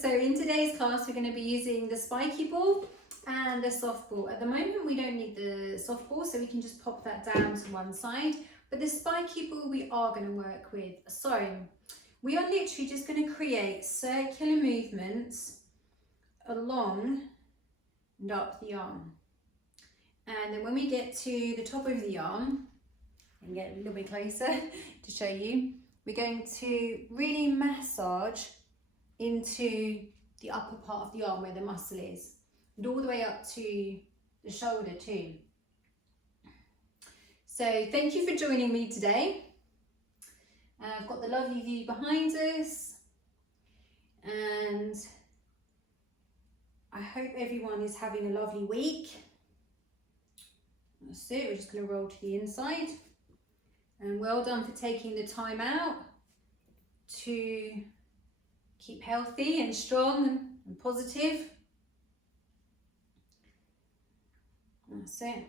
So in today's class, we're going to be using the spiky ball and the soft ball. At the moment, we don't need the soft ball, so we can just pop that down to one side. But the spiky ball, we are going to work with. So we are literally just going to create circular movements along and up the arm. And then when we get to the top of the arm, and get a little bit closer to show you, we're going to really massage into the upper part of the arm where the muscle is, and all the way up to the shoulder too. So thank you for joining me today. I've got the lovely view behind us, and I hope everyone is having a lovely week. That's it, we're just going to roll to the inside. And well done for taking the time out to keep healthy and strong and positive. That's it.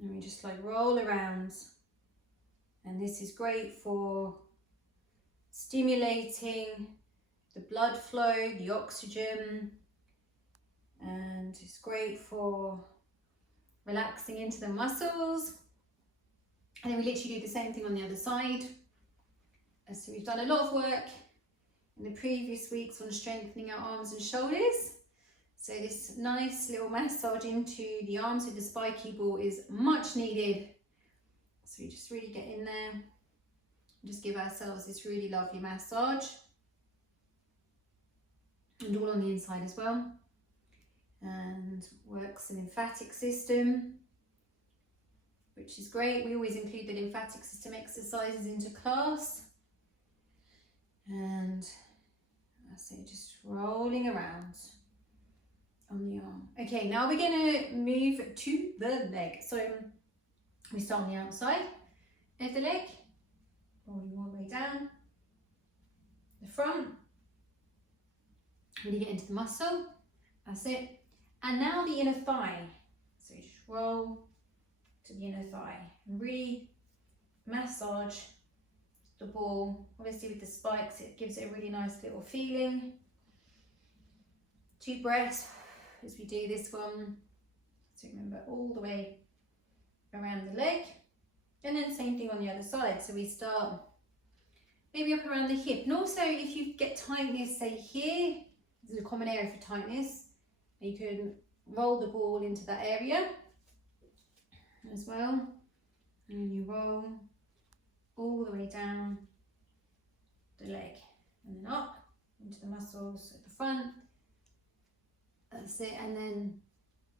And we just like roll around. And this is great for stimulating the blood flow, the oxygen. And it's great for relaxing into the muscles. And then we literally do the same thing on the other side. So we've done a lot of work in the previous weeks on strengthening our arms and shoulders. So this nice little massage into the arms with the spiky ball is much needed. So we just really get in there and just give ourselves this really lovely massage. And all on the inside as well. And works the lymphatic system, which is great. We always include the lymphatic system exercises into class. And that's it, just rolling around on the arm. Okay, now we're going to move to the leg. So we start on the outside of the leg, rolling all the way down the front. Really get into the muscle. That's it. And now the inner thigh. So you just roll to the inner thigh and really massage the ball. Obviously with the spikes, it gives it a really nice little feeling. 2 breaths as we do this one. So remember, all the way around the leg. And then same thing on the other side. So we start maybe up around the hip. And also if you get tightness, say here, this is a common area for tightness, you can roll the ball into that area as well, and you roll all the way down the leg and then up into the muscles at the front. That's it, and then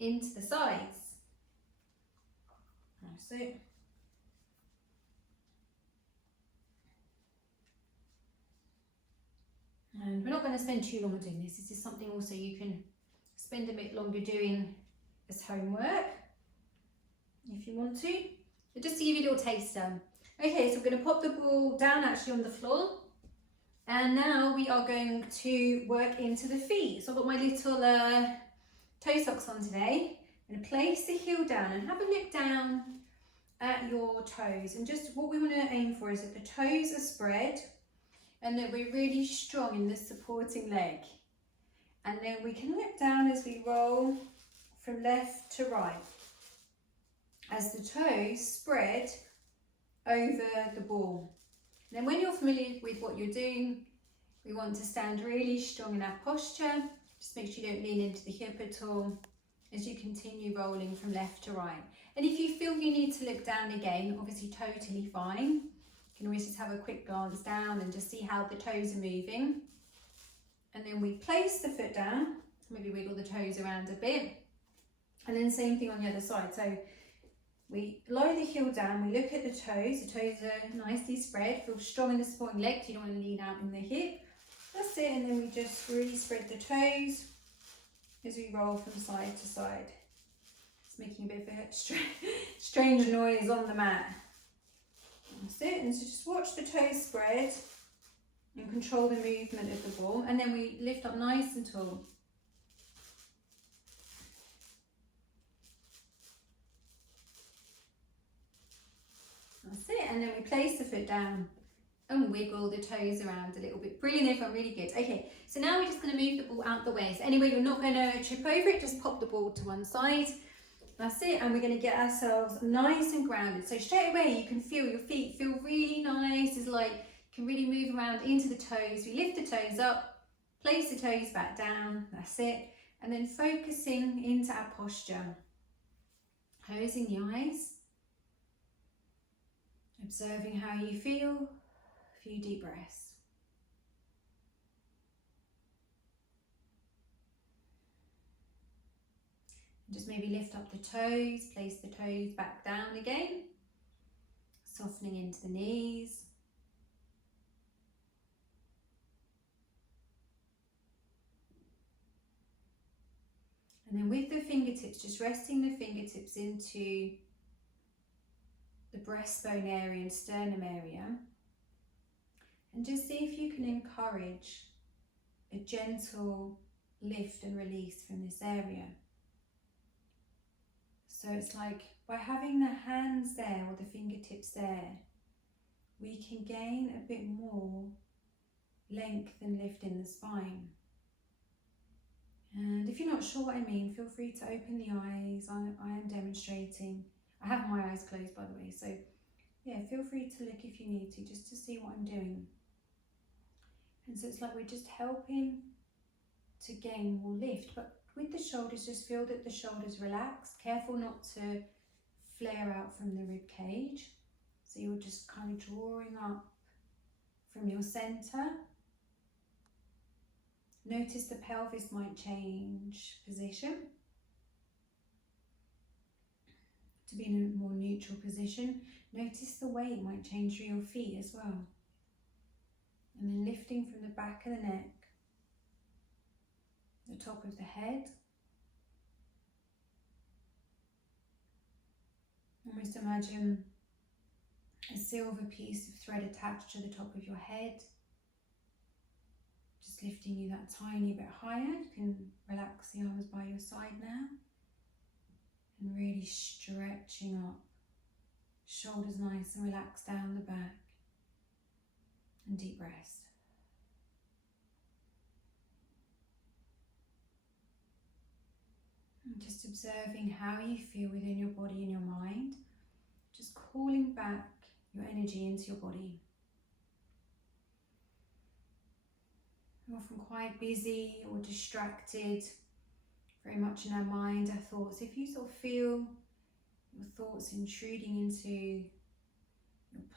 into the sides. That's it. And we're not going to spend too long doing this. This is something also you can spend a bit longer doing as homework if you want to, but just to give you a little taster. Okay, so we're going to pop the ball down actually on the floor, and now we are going to work into the feet. So I've got my little toe socks on today. I'm going to place the heel down and have a look down at your toes, and just what we want to aim for is that the toes are spread and that we're really strong in the supporting leg. And then we can look down as we roll from left to right, as the toes spread over the ball. And then when you're familiar with what you're doing, we want to stand really strong in our posture. Just make sure you don't lean into the hip at all as you continue rolling from left to right. And if you feel you need to look down again, obviously totally fine. You can always just have a quick glance down and just see how the toes are moving. And then we place the foot down, maybe wiggle the toes around a bit. And then same thing on the other side. So we lower the heel down, we look at the toes are nicely spread, feel strong in the supporting leg, so you don't want to lean out in the hip. That's it, and then we just really spread the toes as we roll from side to side. It's making a bit of a strange noise on the mat. That's it, and so just watch the toes spread and control the movement of the ball, and then we lift up nice and tall. That's it, and then we place the foot down and wiggle the toes around a little bit. Brilliant, everyone, really good. Okay, so now we're just going to move the ball out the way. So anyway, you're not going to trip over it, just pop the ball to one side. That's it, and we're going to get ourselves nice and grounded. So straight away you can feel your feet feel really nice. It's like you can really move around into the toes. We lift the toes up, place the toes back down, that's it. And then focusing into our posture. Closing the eyes. Observing how you feel. A few deep breaths. Just maybe lift up the toes, place the toes back down again, softening into the knees. And then with the fingertips, just resting the fingertips into the breastbone area and sternum area. And just see if you can encourage a gentle lift and release from this area. So it's like by having the hands there or the fingertips there, we can gain a bit more length and lift in the spine. And if you're not sure what I mean, feel free to open the eyes. I am demonstrating. I have my eyes closed, by the way. So yeah, feel free to look if you need to, just to see what I'm doing. And so it's like we're just helping to gain more lift, but with the shoulders, just feel that the shoulders relax. Careful not to flare out from the rib cage. So you're just kind of drawing up from your center. Notice the pelvis might change position to be in a more neutral position. Notice the weight might change through your feet as well. And then lifting from the back of the neck, the top of the head. Almost imagine a silver piece of thread attached to the top of your head. Just lifting you that tiny bit higher. You can relax the arms by your side now. And really stretching up. Shoulders nice and relaxed down the back. And deep breaths. And just observing how you feel within your body and your mind. Just calling back your energy into your body. We're often quite busy or distracted, very much in our mind, our thoughts. If you sort of feel your thoughts intruding into your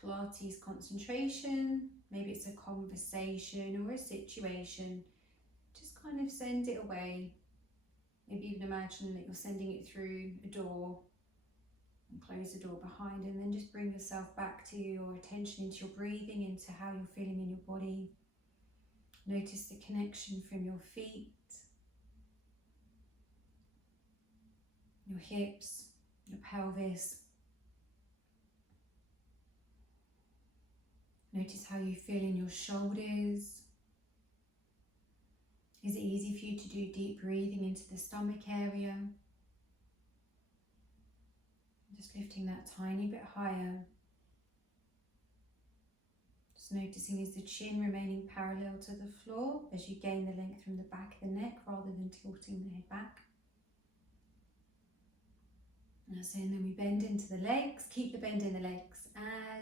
Pilates concentration, maybe it's a conversation or a situation, just kind of send it away. Maybe even imagine that you're sending it through a door and close the door behind, and then just bring yourself back to your attention into your breathing, into how you're feeling in your body. Notice the connection from your feet, your hips, your pelvis. Notice how you feel in your shoulders. Is it easy for you to do deep breathing into the stomach area? Just lifting that tiny bit higher. Just noticing, is the chin remaining parallel to the floor as you gain the length from the back of the neck rather than tilting the head back? So, and then we bend into the legs. Keep the bend in the legs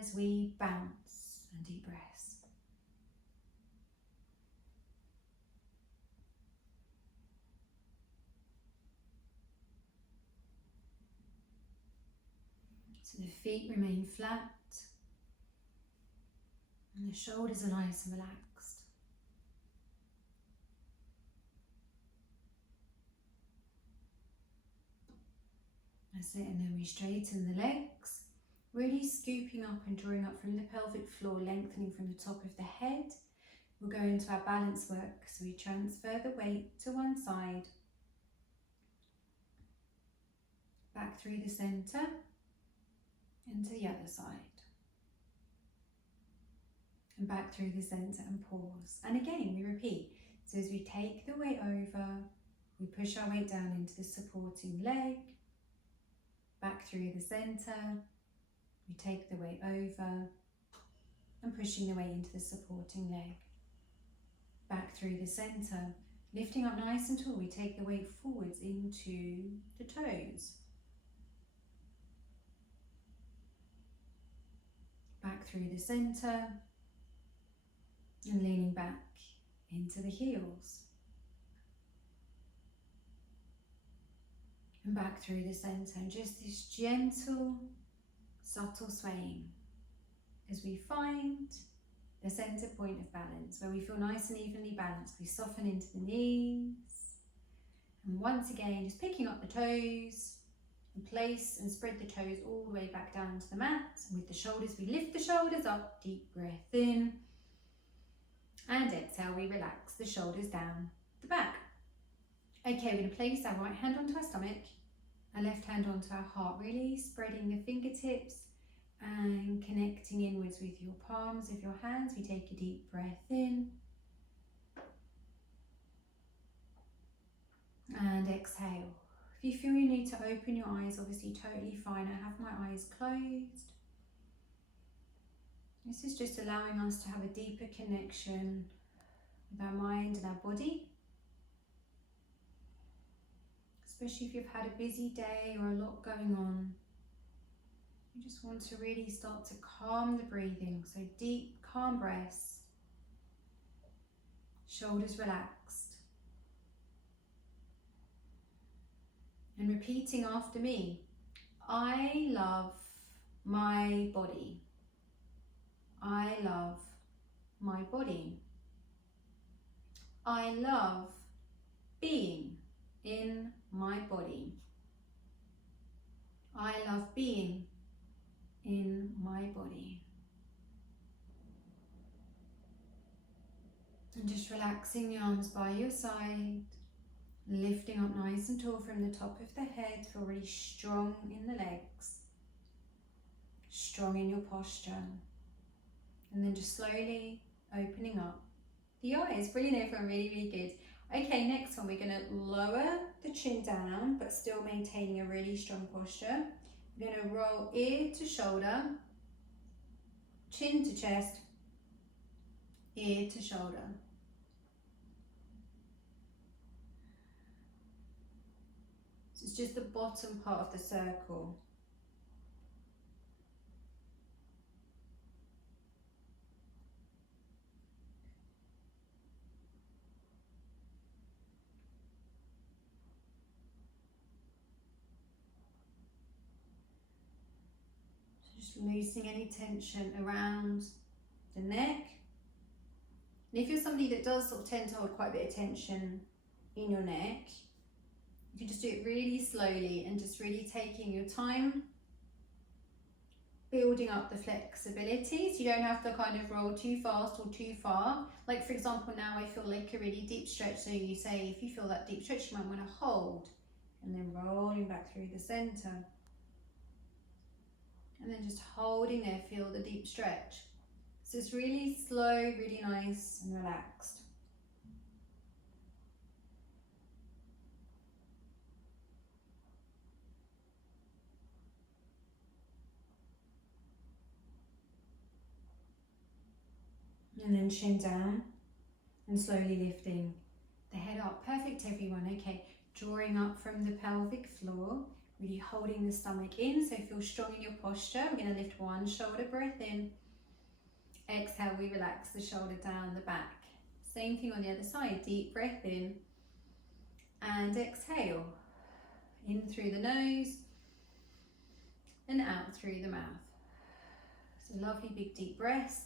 as we bounce, and deep breaths. So the feet remain flat and the shoulders are nice and relaxed. That's it, and then we straighten the legs, really scooping up and drawing up from the pelvic floor, lengthening from the top of the head. We'll go into our balance work, so we transfer the weight to one side, back through the centre, and to the other side. And back through the centre and pause. And again, we repeat. So as we take the weight over, we push our weight down into the supporting leg, back through the centre, we take the weight over, and pushing the weight into the supporting leg. Back through the centre, lifting up nice and tall. We take the weight forwards into the toes. Back through the centre and leaning back into the heels. And back through the centre, and just this gentle, subtle swaying as we find the centre point of balance, where we feel nice and evenly balanced. We soften into the knees, and once again just picking up the toes and place and spread the toes all the way back down to the mat. And with the shoulders, we lift the shoulders up, deep breath in, and exhale, we relax the shoulders down the back. Okay, we're going to place our right hand onto our stomach, our left hand onto our heart, really spreading the fingertips and connecting inwards with your palms of your hands. We take a deep breath in and exhale. If you feel you need to open your eyes, obviously totally fine. I have my eyes closed. This is just allowing us to have a deeper connection with our mind and our body. Especially if you've had a busy day or a lot going on. You just want to really start to calm the breathing. So deep, calm breaths. Shoulders relaxed. And repeating after me. I love my body. I love my body. I love being in my body. I love being in my body. And just relaxing the arms by your side, lifting up nice and tall from the top of the head. Feel really strong in the legs, strong in your posture. And then just slowly opening up the eyes. Brilliant, everyone, really, really good. Okay, next one, we're going to lower the chin down, but still maintaining a really strong posture. We're going to roll ear to shoulder, chin to chest, ear to shoulder. So it's just the bottom part of the circle. Loosening any tension around the neck. And if you're somebody that does sort of tend to hold quite a bit of tension in your neck, you can just do it really slowly and just really taking your time, building up the flexibility. So you don't have to kind of roll too fast or too far. Like for example, now I feel like a really deep stretch. So you say, if you feel that deep stretch, you might want to hold and then rolling back through the center. And then just holding there, feel the deep stretch. So it's really slow, really nice and relaxed. And then chin down and slowly lifting the head up. Perfect, everyone. Okay, drawing up from the pelvic floor. Really holding the stomach in, so feel strong in your posture. We're going to lift one shoulder, breath in. Exhale, we relax the shoulder down the back. Same thing on the other side, deep breath in. And exhale. In through the nose and out through the mouth. So lovely big deep breaths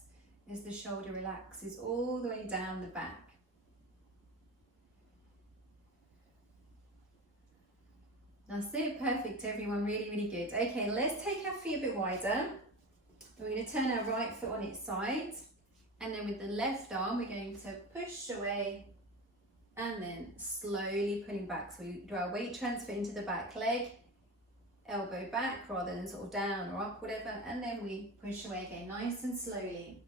as the shoulder relaxes all the way down the back. That's it, perfect everyone, really, really good. Okay, let's take our feet a bit wider. We're going to turn our right foot on its side, and then with the left arm, we're going to push away and then slowly pulling back. So we do our weight transfer into the back leg, elbow back rather than sort of down or up, whatever, and then we push away again, nice and slowly.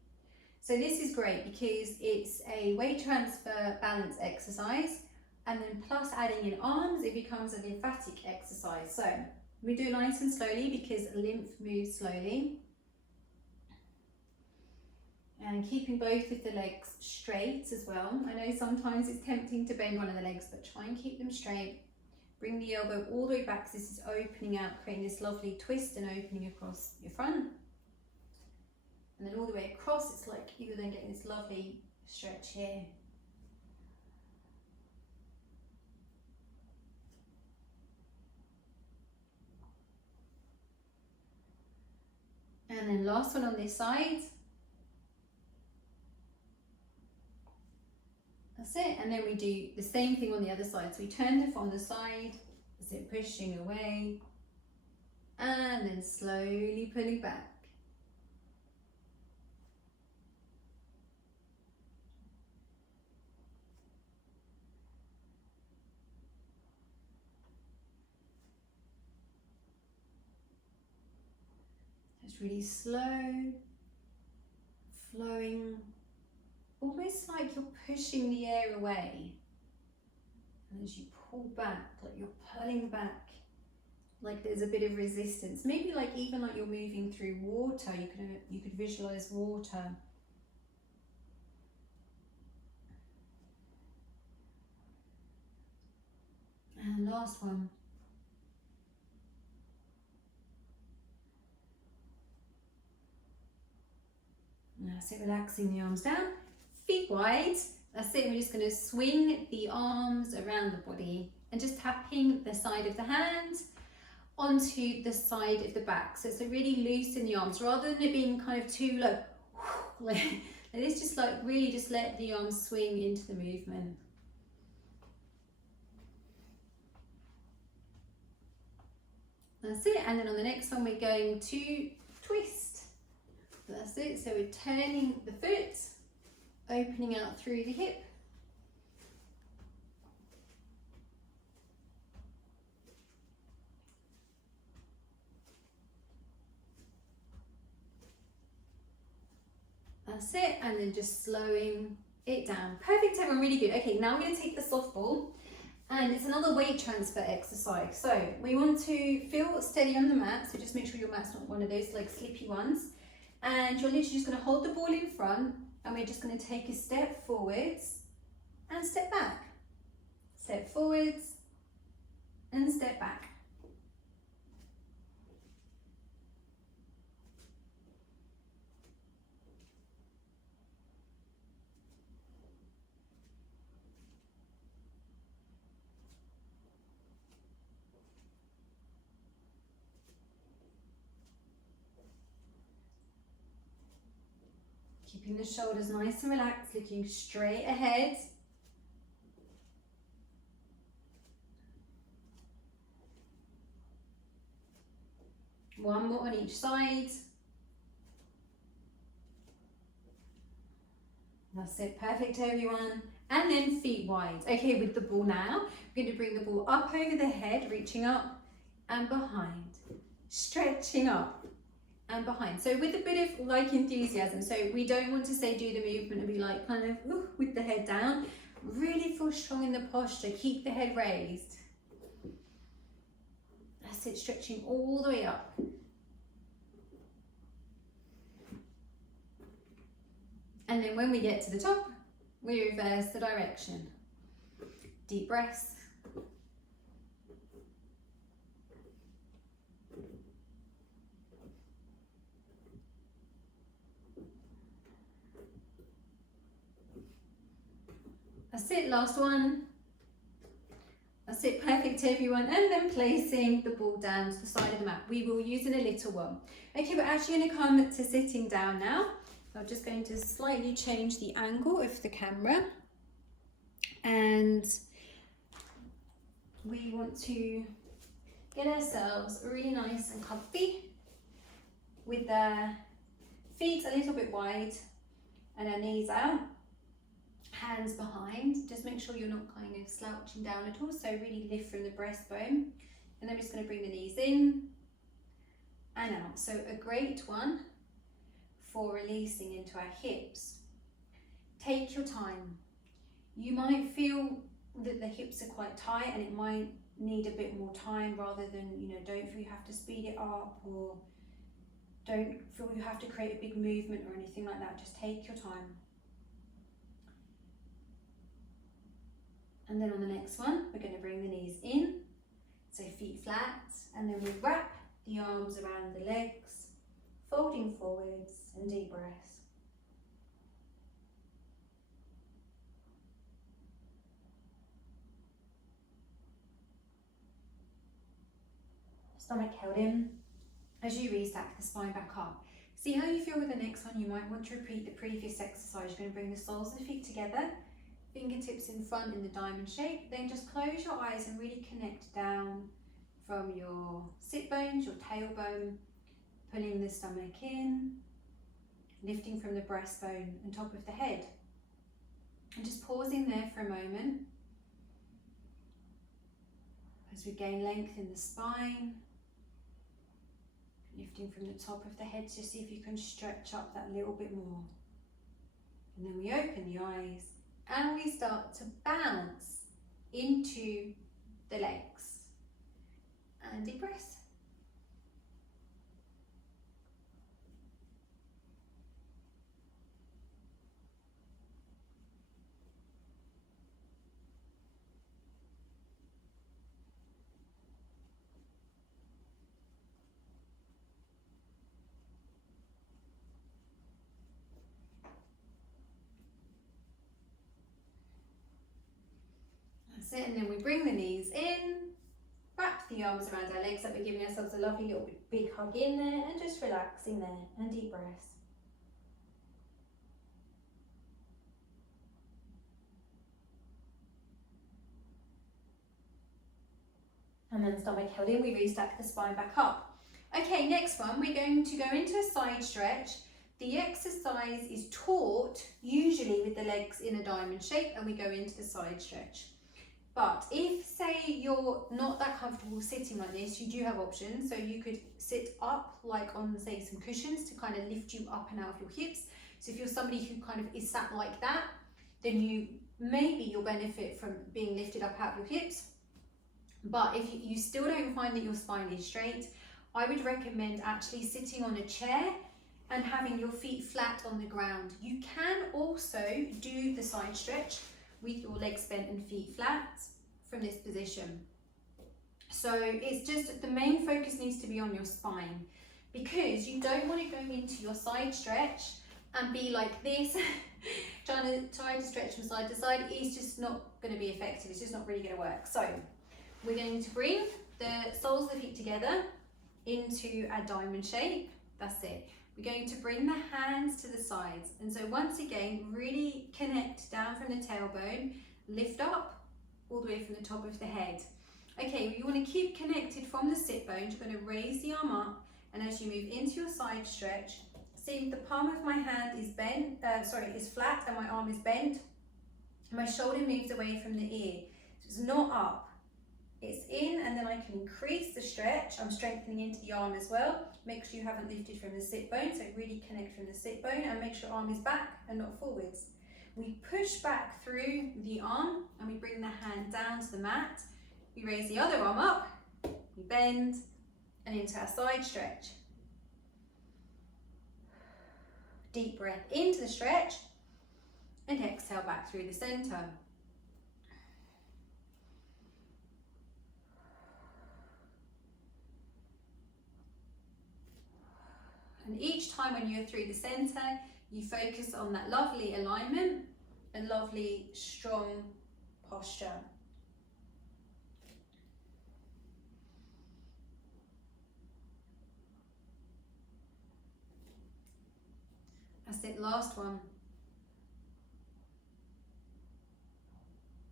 So this is great because it's a weight transfer balance exercise. And then plus adding in arms, it becomes a lymphatic exercise. So we do it nice and slowly because lymph moves slowly. And keeping both of the legs straight as well. I know sometimes it's tempting to bend one of the legs, but try and keep them straight. Bring the elbow all the way back, so this is opening out, creating this lovely twist and opening across your front. And then all the way across, it's like you're then getting this lovely stretch here. And then last one on this side. That's it. And then we do the same thing on the other side. So we turn it from the side, that's it, pushing away, and then slowly pulling back. It's really slow, flowing, almost like you're pushing the air away. And as you pull back, like you're pulling back, like there's a bit of resistance. Maybe like even like you're moving through water, you could visualize water. And last one. That's it, relaxing the arms down, feet wide. That's it, we're just going to swing the arms around the body and just tapping the side of the hand onto the side of the back. So it's a really loosen the arms rather than it being kind of too low. Like this, just like really just let the arms swing into the movement. That's it, and then on the next one we're going to twist. That's it, so we're turning the foot, opening out through the hip. That's it, and then just slowing it down. Perfect, everyone, really good. Okay, now we're going to take the softball, and it's another weight transfer exercise. So we want to feel steady on the mat, so just make sure your mat's not one of those like slippy ones. And you're literally just going to hold the ball in front, and we're just going to take a step forwards and step back. Step forwards and step back. Keeping the shoulders nice and relaxed, looking straight ahead. One more on each side. That's it, perfect everyone. And then feet wide. Okay, with the ball now, we're going to bring the ball up over the head, reaching up and behind, stretching up and behind. So with a bit of like enthusiasm. So we don't want to say do the movement and be like kind of with the head down. Really feel strong in the posture, keep the head raised. That's it, stretching all the way up. And then when we get to the top, we reverse the direction. Deep breaths. That's it, last one. That's it, perfect everyone. And then placing the ball down to the side of the mat. We will use in a little one. Okay, we're actually going to come to sitting down now. I'm just going to slightly change the angle of the camera. And we want to get ourselves really nice and comfy with the feet a little bit wide and our knees out. Hands behind, just make sure you're not kind of slouching down at all, so really lift from the breastbone, and then we're just going to bring the knees in and out. So a great one for releasing into our hips. Take your time. You might feel that the hips are quite tight and it might need a bit more time rather than, don't feel you have to speed it up or Don't feel you have to create a big movement or anything like that, just take your time. And then on the next one, we're going to bring the knees in, so feet flat, and then we wrap the arms around the legs, folding forwards, and deep breaths. Stomach held in. As you restack the spine back up, see how you feel with the next one. You might want to repeat the previous exercise. You're going to bring the soles of the feet together, fingertips in front in the diamond shape, then just close your eyes and really connect down from your sit bones, your tailbone, pulling the stomach in, lifting from the breastbone and top of the head. And just pausing there for a moment as we gain length in the spine, lifting from the top of the head to see if you can stretch up that little bit more. And then we open the eyes and we start to bounce into the legs. And deep breaths. That's it, and then we bring the knees in, wrap the arms around our legs, like we're giving ourselves a lovely little big hug in there, and just relaxing there, and deep breaths. And then stomach held in, we restack the spine back up. Okay, next one, we're going to go into a side stretch. The exercise is taught usually with the legs in a diamond shape, and we go into the side stretch. But if, say, you're not that comfortable sitting like this, you do have options. So you could sit up like on, say, some cushions to kind of lift you up and out of your hips. So if you're somebody who kind of is sat like that, then you'll benefit from being lifted up out of your hips. But if you still don't find that your spine is straight, I would recommend actually sitting on a chair and having your feet flat on the ground. You can also do the side stretch with your legs bent and feet flat from this position. So it's just the main focus needs to be on your spine, because you don't want to go into your side stretch and be like this, trying to stretch from side to side. It's just not going to be effective. It's just not really going to work. So we're going to bring the soles of the feet together into a diamond shape. That's it. We're going to bring the hands to the sides, and so once again really connect down from the tailbone, lift up all the way from the top of the head. Okay, you want to keep connected from the sit bones. You're going to raise the arm up, and as you move into your side stretch, see the palm of my hand is is flat and my arm is bent. My shoulder moves away from the ear, so it's not up. It's in, and then I can increase the stretch. I'm strengthening into the arm as well. Make sure you haven't lifted from the sit bone, so really connect from the sit bone, and make sure arm is back and not forwards. We push back through the arm and we bring the hand down to the mat. We raise the other arm up, we bend, and into our side stretch. Deep breath into the stretch, and exhale back through the center. And each time when you're through the center, you focus on that lovely alignment and lovely strong posture. That's it, last one.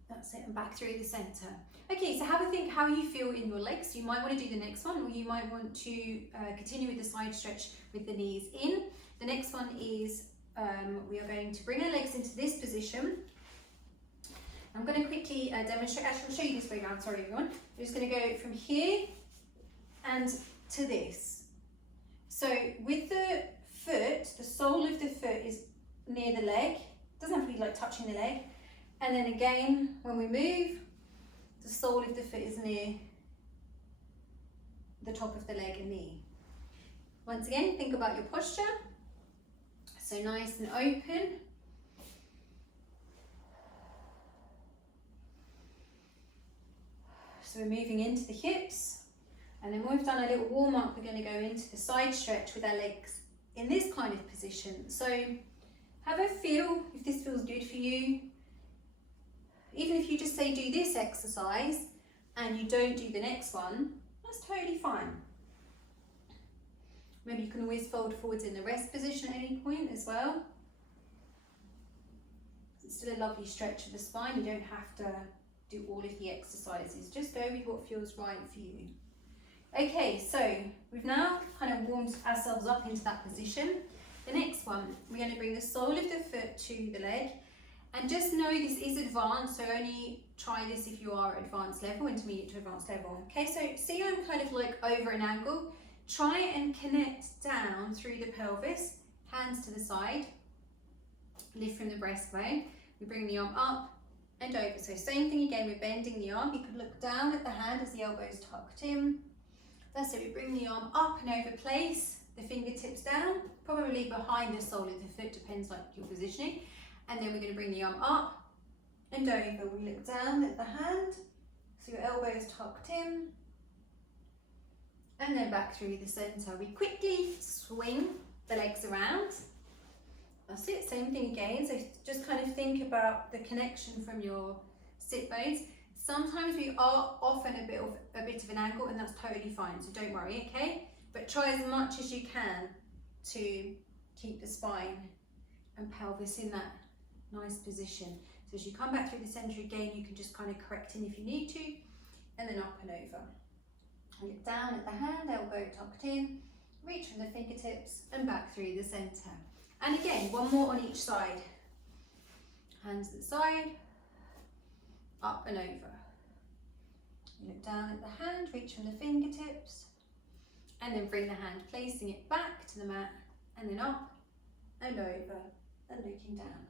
That's it, and back through the center. Okay, so have a think how you feel in your legs. You might want to do the next one, or you might want to continue with the side stretch with the knees in. The next one is we are going to bring our legs into this position. I'm going to quickly demonstrate. Actually, I'll show you this way around. Sorry, everyone. I'm just going to go from here and to this. So with the foot, the sole of the foot is near the leg. It doesn't have to be like touching the leg. And then again, when we move, the sole of the foot is near the top of the leg and knee. Once again, think about your posture. So nice and open. So we're moving into the hips. And then when we've done a little warm up, we're going to go into the side stretch with our legs in this kind of position. So have a feel if this feels good for you. Even if you just say do this exercise and you don't do the next one, that's totally fine. Maybe you can always fold forwards in the rest position at any point as well. It's still a lovely stretch of the spine. You don't have to do all of the exercises. Just go with what feels right for you. Okay, so we've now kind of warmed ourselves up into that position. The next one, we're going to bring the sole of the foot to the leg. And just know this is advanced, so only try this if you are advanced level, intermediate to advanced level. Okay, so see I'm kind of like over an angle. Try and connect down through the pelvis, hands to the side, lift from the breastbone. We bring the arm up and over. So same thing again, we're bending the arm. You could look down at the hand as the elbow is tucked in. That's it, we bring the arm up and over, place the fingertips down, probably behind the sole of the foot, depends like your positioning. And then we're going to bring the arm up and over. We look down at the hand, so your elbow is tucked in. And then back through the centre. We quickly swing the legs around. That's it, same thing again. So just kind of think about the connection from your sit bones. Sometimes we are off at a bit of an angle, and that's totally fine, so don't worry, okay? But try as much as you can to keep the spine and pelvis in that nice position. So as you come back through the centre again, you can just kind of correct in if you need to, and then up and over. Look down at the hand, elbow tucked in, reach from the fingertips and back through the centre. And again, one more on each side. Hands to the side, up and over. Look down at the hand, reach from the fingertips, and then bring the hand, placing it back to the mat, and then up and over, and looking down.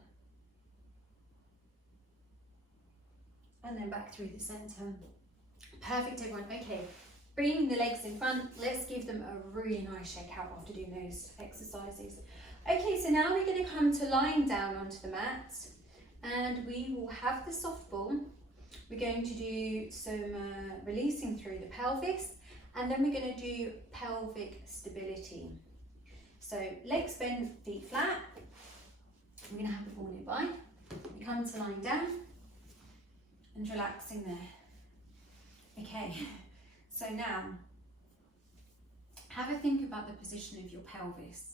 And then back through the centre. Perfect, everyone. Okay, bring the legs in front. Let's give them a really nice shake out after doing those exercises. Okay, so now we're going to come to lying down onto the mat, and we will have the soft ball. We're going to do some releasing through the pelvis, and then we're going to do pelvic stability. So legs bend, feet flat. I'm going to have the ball nearby. We come to lying down and relaxing there. Okay, so now have a think about the position of your pelvis.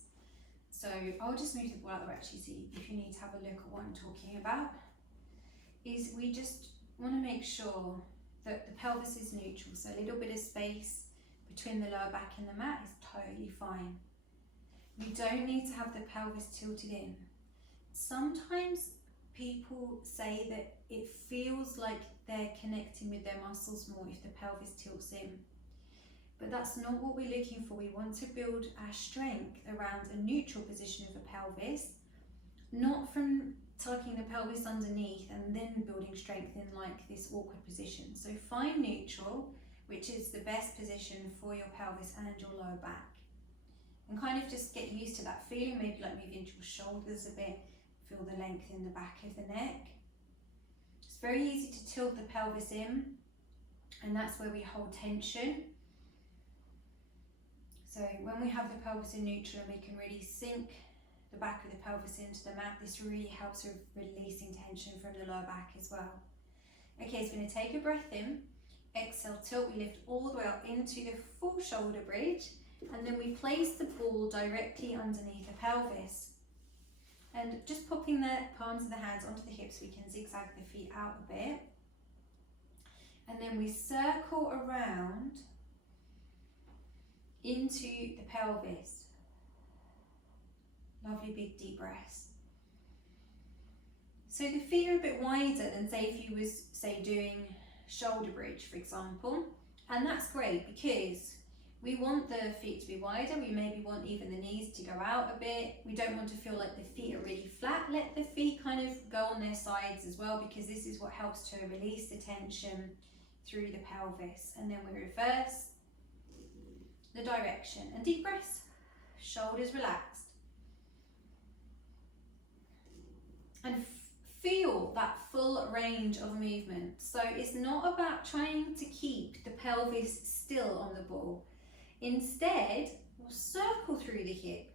So I'll just move the ball out there actually, see if you need to have a look at what I'm talking about. Is we just want to make sure that the pelvis is neutral, so a little bit of space between the lower back and the mat is totally fine. You don't need to have the pelvis tilted in. Sometimes people say that it feels like they're connecting with their muscles more if the pelvis tilts in. But that's not what we're looking for. We want to build our strength around a neutral position of the pelvis, not from tucking the pelvis underneath and then building strength in like this awkward position. So find neutral, which is the best position for your pelvis and your lower back. And kind of just get used to that feeling, maybe like move into your shoulders a bit, feel the length in the back of the neck. It's very easy to tilt the pelvis in, and that's where we hold tension. So when we have the pelvis in neutral and we can really sink the back of the pelvis into the mat, this really helps with releasing tension from the lower back as well. Okay, so we're going to take a breath in, exhale, tilt, we lift all the way up into the full shoulder bridge, and then we place the ball directly underneath the pelvis. And just popping the palms of the hands onto the hips, we can zigzag the feet out a bit. And then we circle around into the pelvis. Lovely big deep breaths. So the feet are a bit wider than say if you was doing shoulder bridge, for example. And that's great because we want the feet to be wider. We maybe want even the knees to go out a bit. We don't want to feel like the feet are really flat. Let the feet kind of go on their sides as well, because this is what helps to release the tension through the pelvis. And then we reverse the direction and deep breaths. Shoulders relaxed. And feel that full range of movement. So it's not about trying to keep the pelvis still on the ball. Instead, we'll circle through the hip,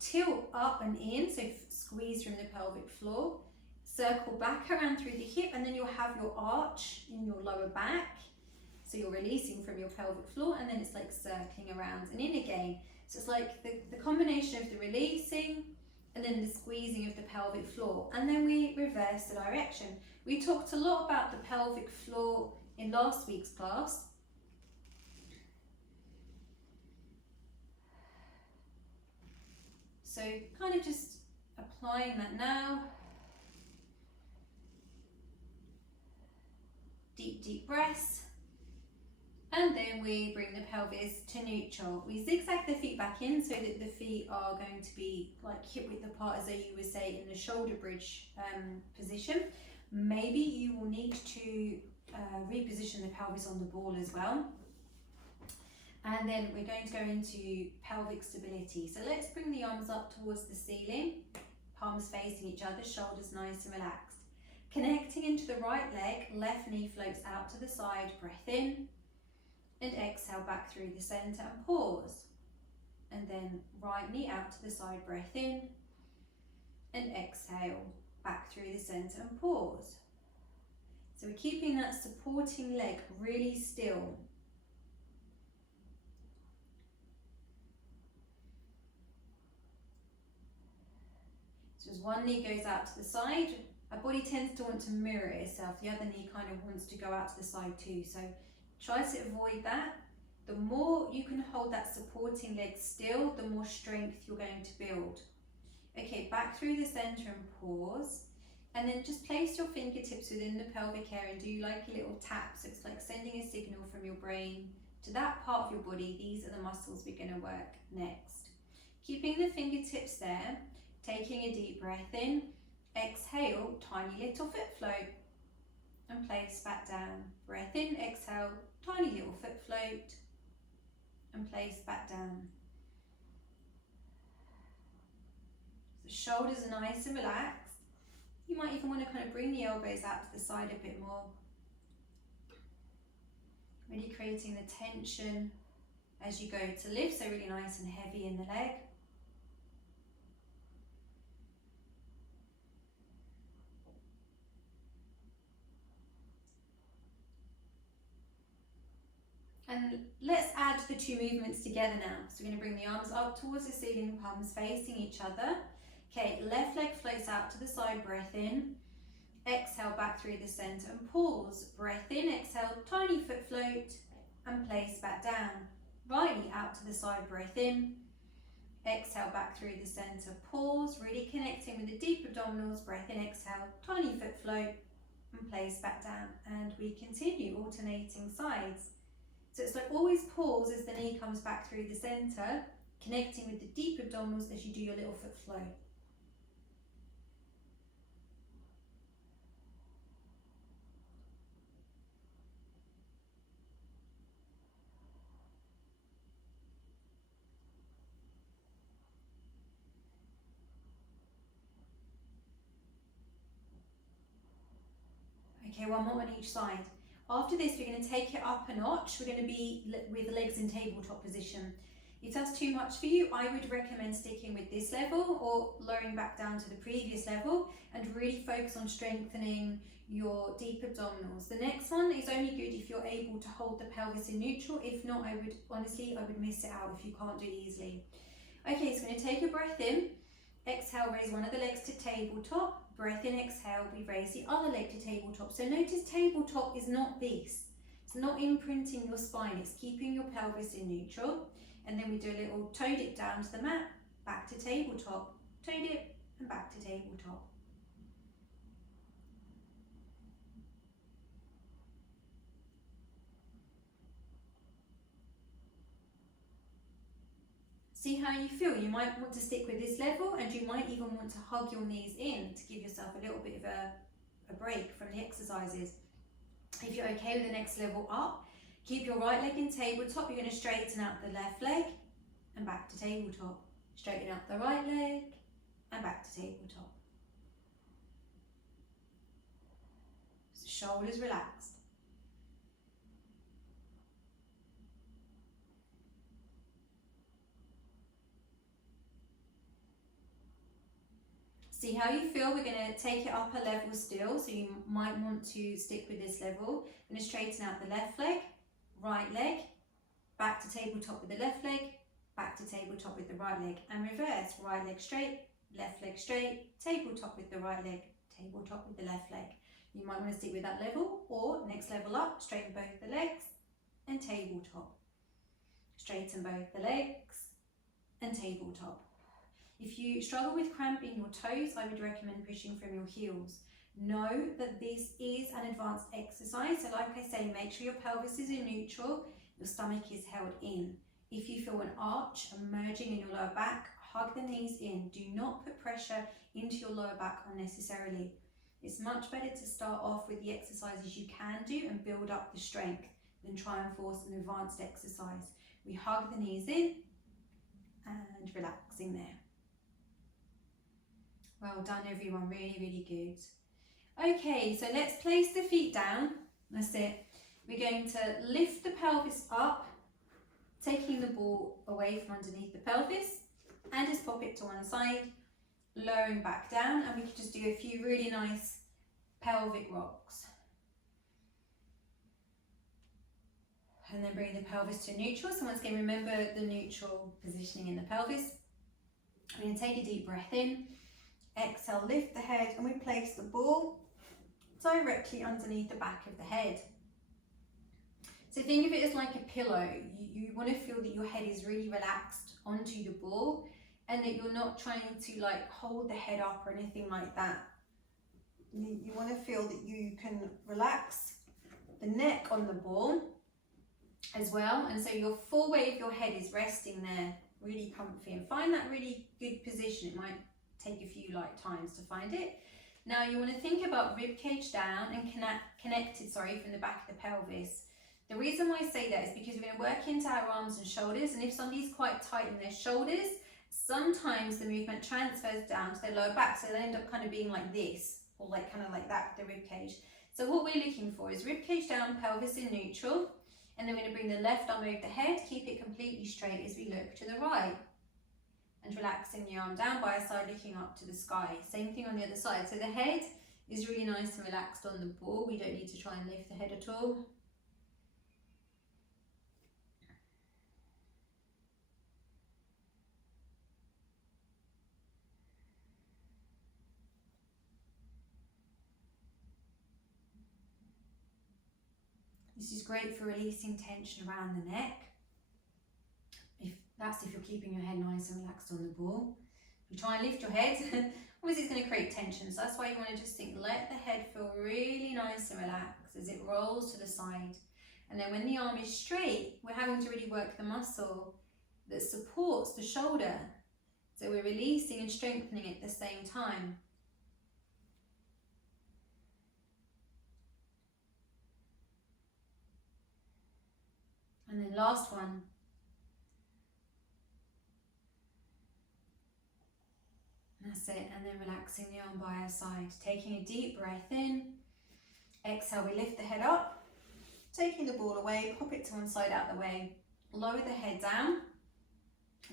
tilt up and in, so squeeze from the pelvic floor, circle back around through the hip, and then you'll have your arch in your lower back. So you're releasing from your pelvic floor, and then it's like circling around and in again. So it's like the combination of the releasing and then the squeezing of the pelvic floor, and then we reverse the direction. We talked a lot about the pelvic floor in last week's class. So kind of just applying that now. Deep, deep breaths. And then we bring the pelvis to neutral. We zigzag the feet back in so that the feet are going to be like hip width apart, as though you would say in the shoulder bridge position. Maybe you will need to reposition the pelvis on the ball as well. And then we're going to go into pelvic stability. So let's bring the arms up towards the ceiling, palms facing each other, shoulders nice and relaxed. Connecting into the right leg, left knee floats out to the side, breath in. And exhale back through the center and pause. And then right knee out to the side, breath in. And exhale back through the center and pause. So we're keeping that supporting leg really still. So as one knee goes out to the side, our body tends to want to mirror itself. The other knee kind of wants to go out to the side too. So try to avoid that. The more you can hold that supporting leg still, the more strength you're going to build. Okay, back through the center and pause. And then just place your fingertips within the pelvic area and do like a little tap. So it's like sending a signal from your brain to that part of your body. These are the muscles we're going to work next. Keeping the fingertips there, taking a deep breath in. Exhale, tiny little foot float. And place back down. Breath in, exhale, tiny little foot float, and place back down. The shoulders are nice and relaxed. You might even want to kind of bring the elbows out to the side a bit more. Really creating the tension as you go to lift, so really nice and heavy in the leg. And let's add the two movements together now. So we're going to bring the arms up towards the ceiling, palms facing each other. Okay, left leg floats out to the side, breath in. Exhale back through the center and pause. Breath in, exhale, tiny foot float and place back down. Right knee out to the side, breath in. Exhale back through the center, pause, really connecting with the deep abdominals, breath in, exhale, tiny foot float and place back down. And we continue alternating sides. So it's like always pause as the knee comes back through the center, connecting with the deep abdominals as you do your little foot flow. Okay, one more on each side. After this, we're going to take it up a notch. We're going to be with the legs in tabletop position. If that's too much for you, I would recommend sticking with this level or lowering back down to the previous level and really focus on strengthening your deep abdominals. The next one is only good if you're able to hold the pelvis in neutral. If not, I would miss it out if you can't do it easily. Okay, so we're going to take a breath in. Exhale, raise one of the legs to tabletop. Breath in, exhale, we raise the other leg to tabletop. So notice tabletop is not this. It's not imprinting your spine, it's keeping your pelvis in neutral. And then we do a little toe dip down to the mat, back to tabletop, toe dip and back to tabletop. See how you feel. You might want to stick with this level and you might even want to hug your knees in to give yourself a little bit of a break from the exercises. If you're okay with the next level up, keep your right leg in tabletop. You're going to straighten out the left leg and back to tabletop. Straighten up the right leg and back to tabletop. So shoulders relaxed. See how you feel. We're going to take it up a level still, so you might want to stick with this level. I'm going to straighten out the left leg, right leg, back to tabletop with the left leg, back to tabletop with the right leg, and reverse. Right leg straight, left leg straight, tabletop with the right leg, tabletop with the left leg. You might want to stick with that level, or next level up, straighten both the legs and tabletop. Straighten both the legs and tabletop. If you struggle with cramp in your toes, I would recommend pushing from your heels. Know that this is an advanced exercise, so like I say, make sure your pelvis is in neutral, your stomach is held in. If you feel an arch emerging in your lower back, hug the knees in. Do not put pressure into your lower back unnecessarily. It's much better to start off with the exercises you can do and build up the strength than try and force an advanced exercise. We hug the knees in and relaxing there. Well done everyone, really, really good. Okay, so let's place the feet down. That's it. We're going to lift the pelvis up, taking the ball away from underneath the pelvis, and just pop it to one side, lowering back down, and we can just do a few really nice pelvic rocks. And then bring the pelvis to neutral. So once again, remember the neutral positioning in the pelvis. We're going to take a deep breath in. Exhale, lift the head, and we place the ball directly underneath the back of the head. So think of it as like a pillow. You want to feel that your head is really relaxed onto the ball, and that you're not trying to like hold the head up or anything like that. You want to feel that you can relax the neck on the ball as well, and so your full weight of your head is resting there, really comfy, and find that really good position. It might take a few times to find it. Now you want to think about rib cage down and connected from the back of the pelvis. The reason why I say that is because we're going to work into our arms and shoulders, and if somebody's quite tight in their shoulders, sometimes the movement transfers down to their lower back, so they end up kind of being like this, or kind of like that with the rib cage. So what we're looking for is rib cage down, pelvis in neutral, and then we're going to bring the left arm over the head, keep it completely straight as we look to the right. And relaxing the arm down by our side, looking up to the sky. Same thing on the other side. So the head is really nice and relaxed on the ball. We don't need to try and lift the head at all. This is great for releasing tension around the neck. If you're keeping your head nice and relaxed on the ball. If you try and lift your head, obviously it's going to create tension. So that's why you want to just think, let the head feel really nice and relaxed as it rolls to the side. And then when the arm is straight, we're having to really work the muscle that supports the shoulder. So we're releasing and strengthening at the same time. And then last one. That's it, and then relaxing the arm by our side. Taking a deep breath in. Exhale, we lift the head up. Taking the ball away, pop it to one side out the way. Lower the head down.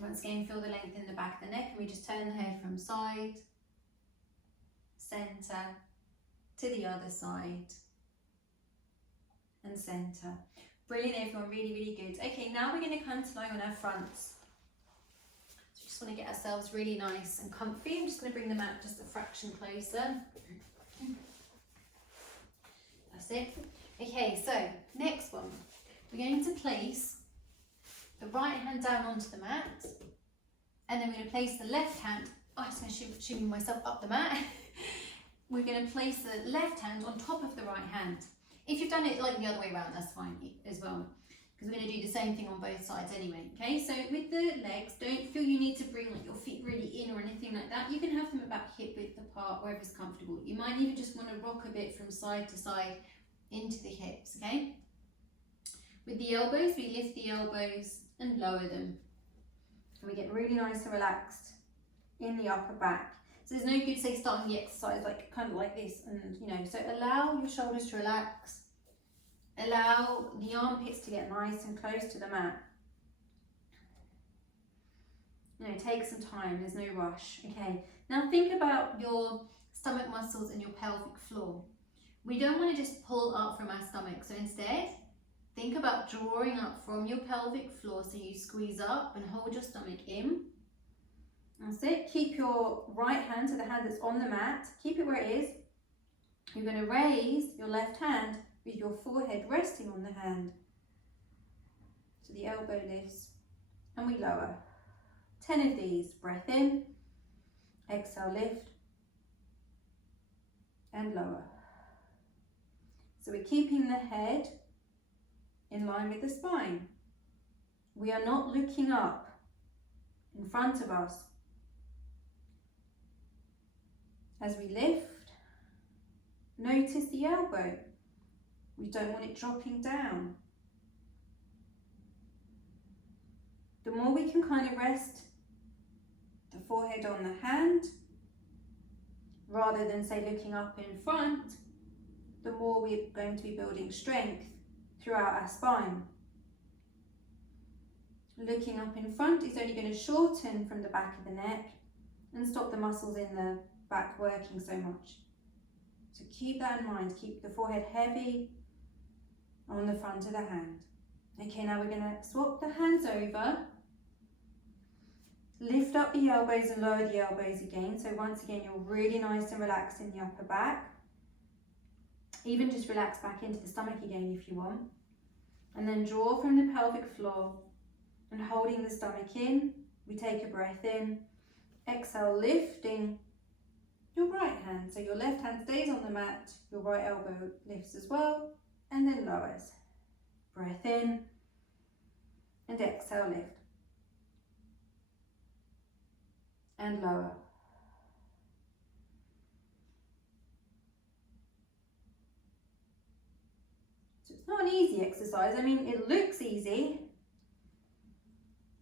Once again, feel the length in the back of the neck, and we just turn the head from side, centre, to the other side, and centre. Brilliant everyone, really, really good. Okay, now we're going to come to lie on our fronts. Want to get ourselves really nice and comfy. I'm just going to bring them out just a fraction closer. That's it. Okay, so next one. We're going to place the right hand down onto the mat, and then we're going to place the left hand. Oh, I was going to shimmy myself up the mat. We're going to place the left hand on top of the right hand. If you've done it like the other way around, that's fine as well, because we're going to do the same thing on both sides anyway. Okay, so with the legs, don't feel you need to bring your feet really in or anything like that. You can have them about hip width apart, wherever's comfortable. You might even just want to rock a bit from side to side into the hips, okay? With the elbows, we lift the elbows and lower them. And we get really nice and relaxed in the upper back. So there's no good, say, starting the exercise like kind of like this, and you know, so allow your shoulders to relax, allow the armpits to get nice and close to the mat. You know, take some time, there's no rush. Okay, now think about your stomach muscles and your pelvic floor. We don't want to just pull up from our stomach, so instead think about drawing up from your pelvic floor, so you squeeze up and hold your stomach in. That's it. Keep your right hand, so the hand that's on the mat, keep it where it is. You're going to raise your left hand with your forehead resting on the hand. So the elbow lifts and we lower. 10 of these. Breath in, exhale, lift and lower. So we're keeping the head in line with the spine. We are not looking up in front of us. As we lift, notice the elbow. We don't want it dropping down. The more we can kind of rest the forehead on the hand, rather than say looking up in front, the more we're going to be building strength throughout our spine. Looking up in front is only going to shorten from the back of the neck and stop the muscles in the back working so much. So keep that in mind, keep the forehead heavy on the front of the hand. Okay, now we're going to swap the hands over, lift up the elbows and lower the elbows again. So once again, you're really nice and relaxed in the upper back. Even just relax back into the stomach again if you want. And then draw from the pelvic floor and holding the stomach in, we take a breath in, exhale, lifting your right hand, so your left hand stays on the mat, your right elbow lifts as well, and then lowers. Breath in, and exhale, lift. And lower. So it's not an easy exercise. I mean, it looks easy,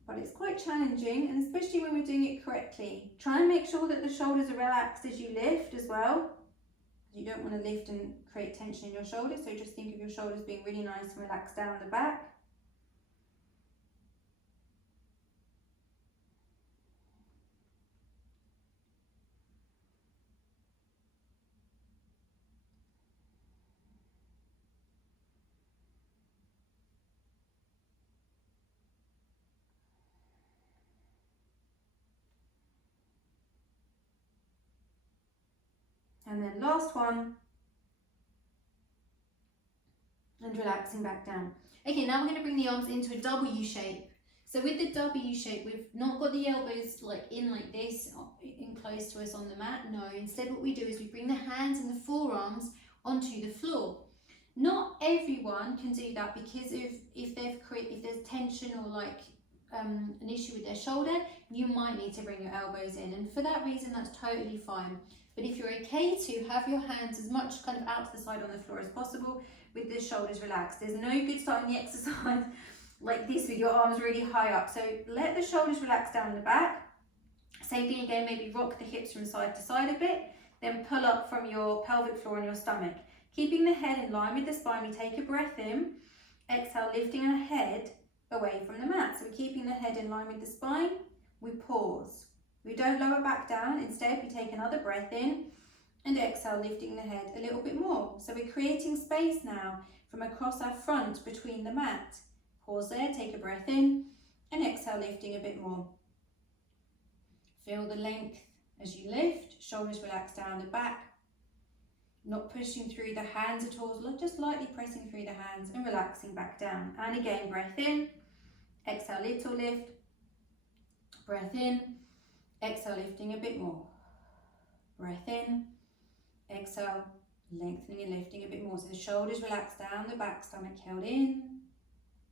but it's quite challenging, and especially when we're doing it correctly. Try and make sure that the shoulders are relaxed as you lift as well. You don't want to lift and create tension in your shoulders, so just think of your shoulders being really nice and relaxed down the back. And then last one, and relaxing back down. Okay, now we're going to bring the arms into a W shape. So with the W shape, we've not got the elbows like in like this, in close to us on the mat. No, instead what we do is we bring the hands and the forearms onto the floor. Not everyone can do that, because if there's tension or like an issue with their shoulder, you might need to bring your elbows in, and for that reason that's totally fine. But if you're okay to have your hands as much kind of out to the side on the floor as possible with the shoulders relaxed. There's no good starting the exercise like this with your arms really high up. So let the shoulders relax down the back. Same thing again, maybe rock the hips from side to side a bit, then pull up from your pelvic floor and your stomach. Keeping the head in line with the spine, we take a breath in, exhale, lifting our head away from the mat. So we're keeping the head in line with the spine, we pause. We don't lower back down, instead we take another breath in and exhale, lifting the head a little bit more. So we're creating space now from across our front between the mat. Pause there, take a breath in and exhale, lifting a bit more. Feel the length as you lift, shoulders relax down the back, not pushing through the hands at all, just lightly pressing through the hands and relaxing back down. And again, breath in, exhale, little lift, breath in, exhale, lifting a bit more. Breath in, exhale, lengthening and lifting a bit more. So the shoulders relax down the back, stomach held in,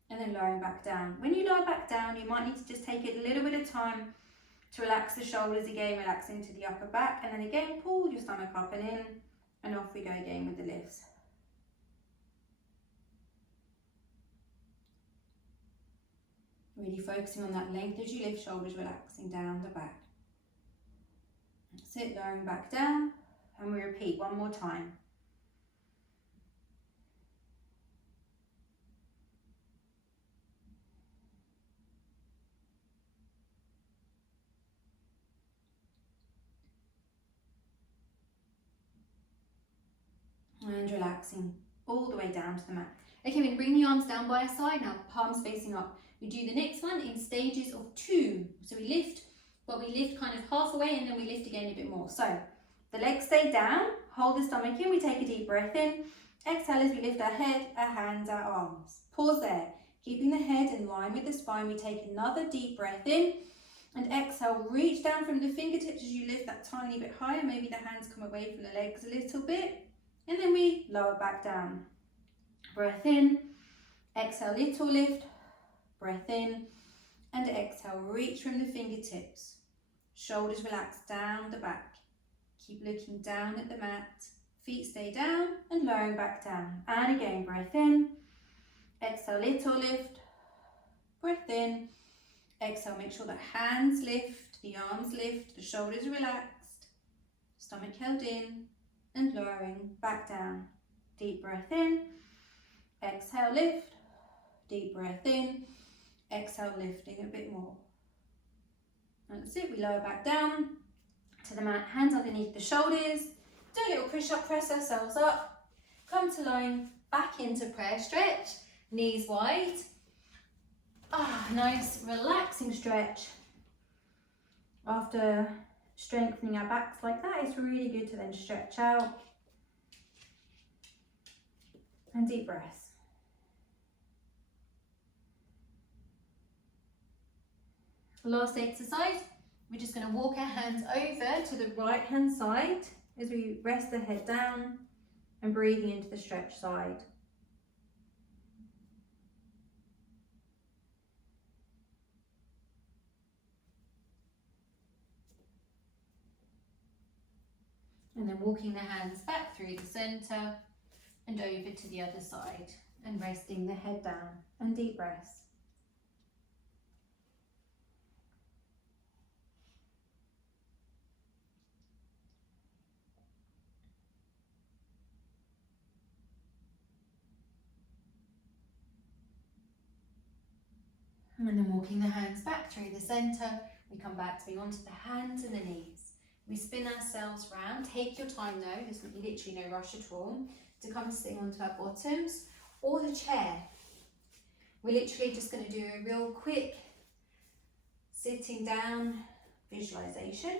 and then lowering back down. When you lower back down, you might need to just take a little bit of time to relax the shoulders again, relax into the upper back, and then again, pull your stomach up and in, and off we go again with the lifts. Really Really focusing on that length as you lift, shoulders relaxing down the back. That's it, lowering back down, and we repeat one more time. And relaxing all the way down to the mat. Okay, we're going to bring the arms down by our side now, palms facing up. We do the next one in stages of 2. So we lift, but we lift kind of half away and then we lift again a bit more. So the legs stay down, hold the stomach in, we take a deep breath in. Exhale as we lift our head, our hands, our arms. Pause there, keeping the head in line with the spine. We take another deep breath in and exhale, reach down from the fingertips as you lift that tiny bit higher. Maybe the hands come away from the legs a little bit. And then we lower back down. Breath in, exhale, little lift, breath in, and exhale, reach from the fingertips. Shoulders relax down the back. Keep looking down at the mat. Feet stay down and lowering back down. And again, breath in, exhale, little lift, breath in, exhale, make sure the hands lift, the arms lift, the shoulders relaxed, stomach held in, and lowering back down. Deep breath in, exhale, lift, deep breath in, exhale, lifting a bit more. And that's it, we lower back down to the mat, hands underneath the shoulders, do a little push-up, press ourselves up, come to lying back into prayer stretch, knees wide. Nice relaxing stretch. After strengthening our backs like that, it's really good to then stretch out. And deep breaths. Last exercise, we're just going to walk our hands over to the right hand side as we rest the head down and breathing into the stretch side. And then walking the hands back through the centre and over to the other side and resting the head down and deep breaths. And then walking the hands back through the centre, we come back to be onto the hands and the knees. We spin ourselves round. Take your time though, there's literally no rush at all, to come sitting onto our bottoms or the chair. We're literally just going to do a real quick sitting down visualization.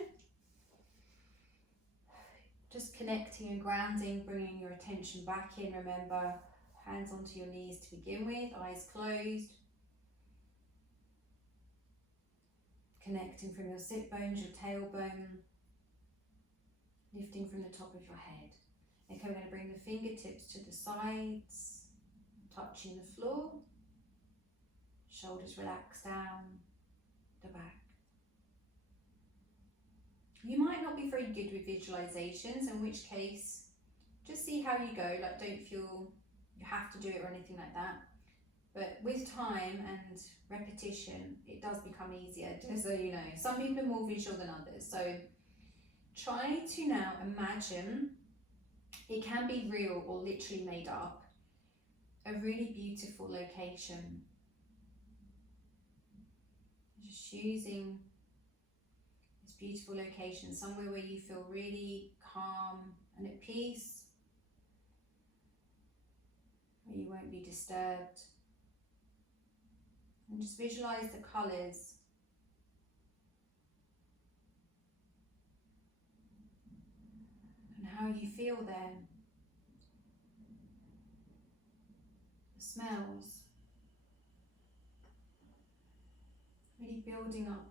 Just connecting and grounding, bringing your attention back in. Remember, hands onto your knees to begin with, eyes closed. Connecting from your sit bones, your tailbone, lifting from the top of your head. Okay, we're going to bring the fingertips to the sides, touching the floor, shoulders relax down the back. You might not be very good with visualizations, in which case just see how you go. Like, don't feel you have to do it or anything like that. But with time and repetition, it does become easier, just so you know. Some people are more visual than others. So try to now imagine, it can be real or literally made up, a really beautiful location. Just using this beautiful location, somewhere where you feel really calm and at peace, where you won't be disturbed. And just visualize the colours. And how you feel there. The smells. Really building up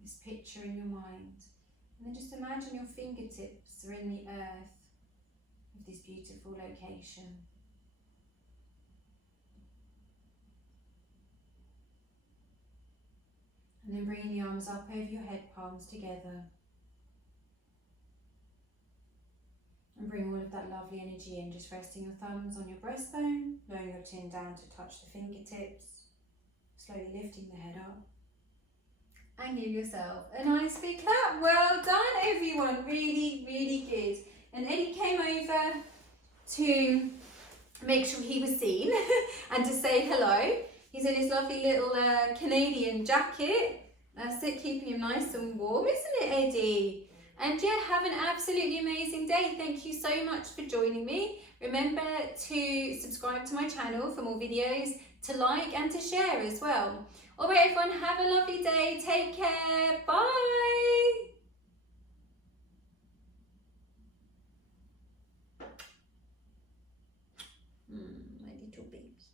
this picture in your mind. And then just imagine your fingertips are in the earth of this beautiful location. And then bringing the arms up over your head, palms together. And bring all of that lovely energy in, just resting your thumbs on your breastbone, lowering your chin down to touch the fingertips. Slowly lifting the head up. And give yourself a nice big clap. Well done, everyone. Really, really good. And Eddie came over to make sure he was seen and to say hello. He's in his lovely little Canadian jacket. That's it, keeping him nice and warm, isn't it, Eddie? And yeah, have an absolutely amazing day. Thank you so much for joining me. Remember to subscribe to my channel for more videos, to like and to share as well. All right, everyone, have a lovely day. Take care. Bye. My little babes.